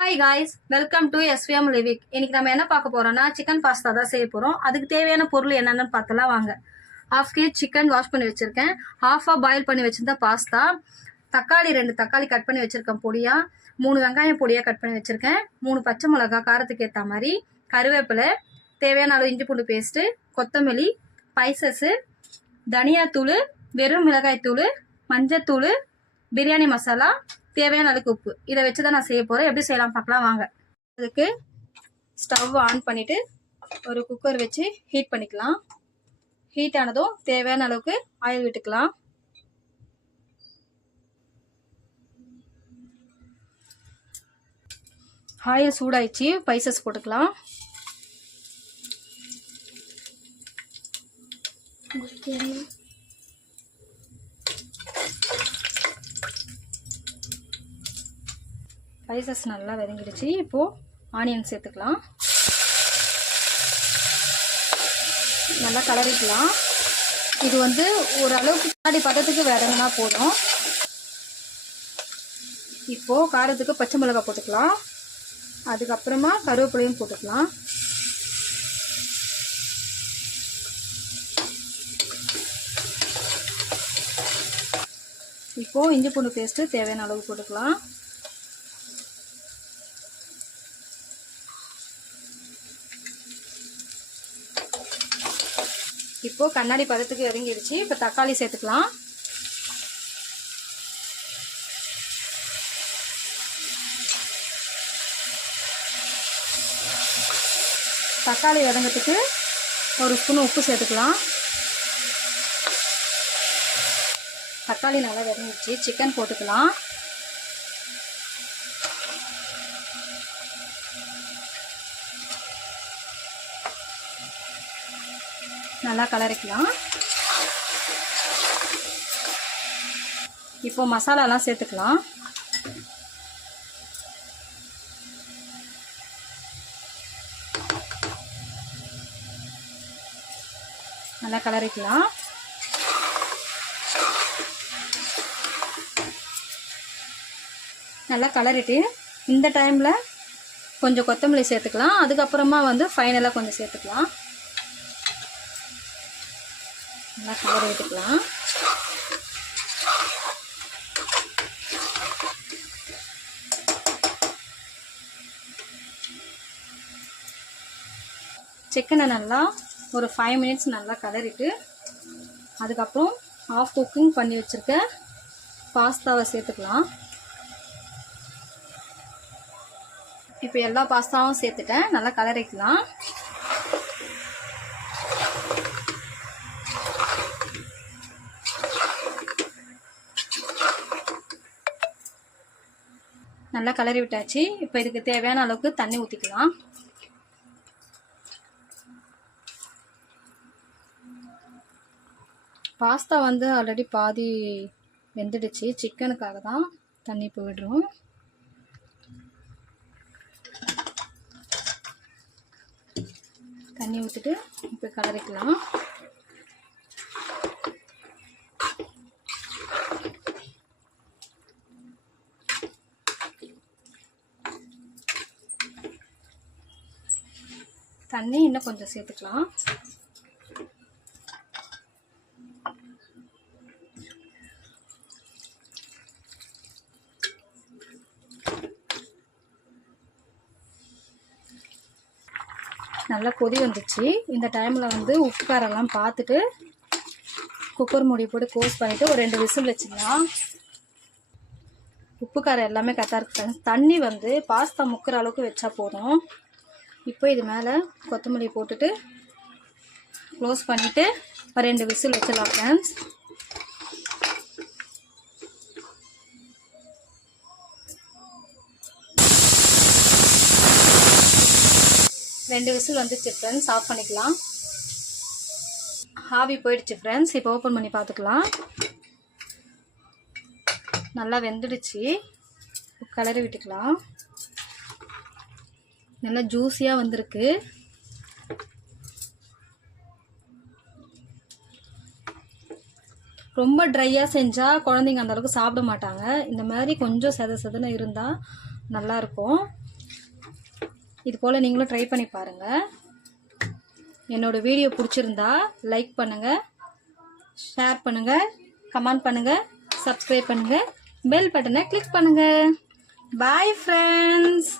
Hi guys, welcome to SVM Livik. இன்னைக்கு நம்ம என்ன பார்க்க போறோம்னா சிக்கன் பாஸ்தா தான் செய்ய போறோம். அதுக்கு தேவையான பொருள் என்னென்னு பார்த்தலாம் வாங்க. 1/2 kg சிக்கன் வாஷ் பண்ணி வச்சிருக்கேன். ஹாஃபா பாயில் பண்ணி வச்சிருந்த பாஸ்தா, தக்காளி 2 தக்காளி கட் பண்ணி வச்சிருக்கேன் பொடியா, 3 வெங்காயம் பொடியா கட் பண்ணி வச்சிருக்கேன், 3 பச்சை மிளகாய் காரத்துக்கு ஏற்ற மாதிரி, கருவேப்பிலை, தேவையான அளவு இஞ்சி பூண்டு பேஸ்ட்டு, கொத்தமல்லி, ஸ்பைசஸ்ஸு, தனியாத்தூள், வெறும் மிளகாய் தூள், மஞ்சத்தூள், பிரியாணி மசாலா, தேவையான அளவுக்கு உப்பு. இதை வச்சு தான் நான் செய்ய போகிறேன். எப்படி செய்யலாம் பார்க்கலாம் வாங்க. அதுக்கு ஸ்டவ் ஆன் பண்ணிவிட்டு ஒரு குக்கர் வச்சு ஹீட் பண்ணிக்கலாம். ஹீட் ஆனதும் தேவையான அளவுக்கு ஆயில் விட்டுக்கலாம். ஆயில் சூடாயிடுச்சு, ஸ்பைசஸ் போட்டுக்கலாம். ஸ்பைசஸ் நல்லா வதங்கிடுச்சு. இப்போது ஆனியன் சேர்த்துக்கலாம். நல்லா கலரிக்கலாம். இது வந்து ஓரளவுக்கு முன்னாடி பதத்துக்கு வதங்கினா போதும். இப்போது காரத்துக்கு பச்சை மிளகாய் போட்டுக்கலாம். அதுக்கப்புறமா கருவேப்பிலையும் போட்டுக்கலாம். இப்போது இஞ்சி பூண்டு பேஸ்ட்டு தேவையான அளவு போட்டுக்கலாம். இப்போ கண்ணாடி பதத்துக்கு இறங்கிடுச்சு. இப்போ தக்காளி சேர்த்துக்கலாம். தக்காளி வதங்கிறதுக்கு ஒரு ஸ்பூன் உப்பு சேர்த்துக்கலாம். தக்காளி நல்லா வதங்கிடுச்சு. சிக்கன் போட்டுக்கலாம். நல்லா கலரிக்கலாம். இப்போ மசாலாலாம் சேர்த்துக்கலாம். நல்லா கலரிக்கலாம். நல்லா கலரிட்டு இந்த டைமில் கொஞ்சம் கொத்தமல்லி சேர்த்துக்கலாம். அதுக்கப்புறமா ஃபைனலாக கொஞ்சம் சேர்த்துக்கலாம். நல்லா கலர் விட்டுக்கலாம். சிக்கனை நல்லா ஒரு 5 minutes நல்லா கலரிட்டு அதுக்கப்புறம் ஆஃப் குக்கிங் பண்ணி வச்சுருக்க பாஸ்தாவை சேர்த்துக்கலாம். இப்போ எல்லா பாஸ்தாவும் சேர்த்துட்டேன். நல்லா கலரிக்கலாம். நல்லா கலரி விட்டாச்சு. இப்போ இதுக்கு தேவையான அளவுக்கு தண்ணி ஊற்றிக்கலாம். பாஸ்தா ஆல்ரெடி பாதி வெந்துடுச்சு. சிக்கனுக்காக தான் தண்ணி போயிடுறோம். தண்ணி ஊற்றிட்டு இப்போ கலரிக்கலாம். தண்ணி இன்னும் கொஞ்சம் சேர்த்துக்கலாம். நல்லா கொதி வந்துச்சு. இந்த டைமில் உப்பு காரெல்லாம் பார்த்துட்டு குக்கர் மூடி போட்டு க்ளோஸ் பண்ணிவிட்டு ஒரு 2 விசில் வச்சுக்கலாம். உப்பு காரம் எல்லாமே கரெக்டாக இருக்கு. தண்ணி பாஸ்தா முக்கிற அளவுக்கு வச்சா போதும். இப்போ இது மேலே கொத்தமல்லி போட்டுட்டு க்ளோஸ் பண்ணிவிட்டு ஒரு 2 விசில் வச்சிடலாம் ஃப்ரெண்ட்ஸ். ரெண்டு விசில் வந்துச்சு ஃப்ரெண்ட்ஸ். ஆஃப் பண்ணிக்கலாம். ஆவி போயிடுச்சு ஃப்ரெண்ட்ஸ். இப்போ ஓப்பன் பண்ணி பார்த்துக்கலாம். நல்லா வெந்துடுச்சு. கலரி விட்டுக்கலாம். நல்லா ஜூஸியாக வந்திருக்கு. ரொம்ப ட்ரையாக செஞ்சால் குழந்தைங்க அந்தளவுக்கு சாப்பிட மாட்டாங்க. இந்த மாதிரி கொஞ்சம் செத செதன்னு இருந்தால் நல்லாயிருக்கும். இது போல் நீங்களும் ட்ரை பண்ணி பாருங்கள். என்னோடய வீடியோ பிடிச்சிருந்தா லைக் பண்ணுங்கள், ஷேர் பண்ணுங்கள், கமெண்ட் பண்ணுங்கள், சப்ஸ்கிரைப் பண்ணுங்கள், பெல் பட்டனை கிளிக் பண்ணுங்கள். Bye friends.